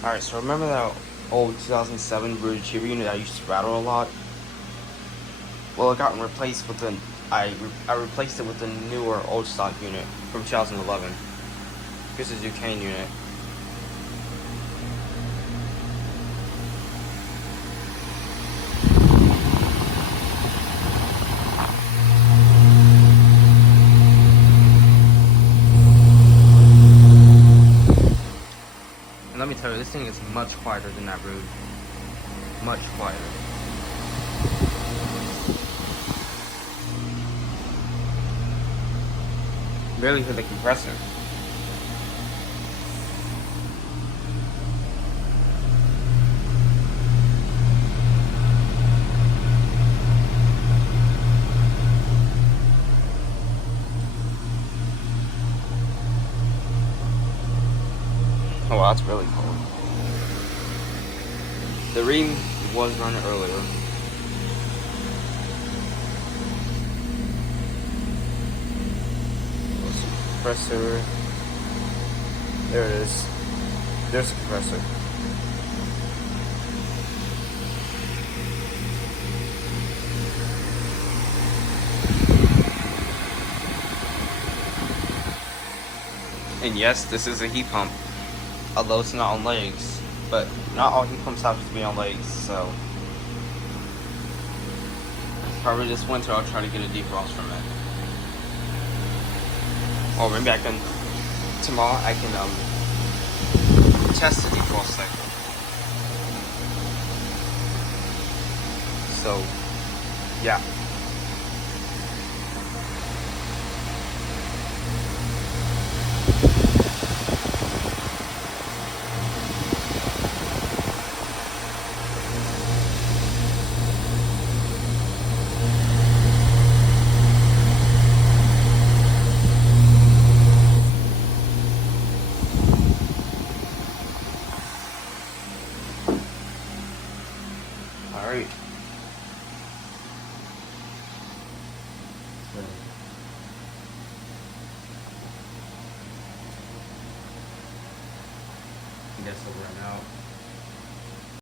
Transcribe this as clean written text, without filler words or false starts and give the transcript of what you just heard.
Alright, so remember that old 2007 retriever unit I used to rattle a lot? Well, it got replaced with I replaced it with the newer old stock unit from 2011. Here's the ducane unit. And let me tell you, this thing is much quieter than that Rude. Much quieter. Barely hear the compressor. Oh wow, that's really cold. The ream was running earlier. Compressor. There it is. There's the compressor. And yes, this is a heat pump. Although it's not on legs. But not all heat pumps have to be on legs, so probably this winter I'll try to get a defrost from it. Or maybe I can tomorrow I can test the defrost cycle. So yeah. Alright. I guess I'll run out.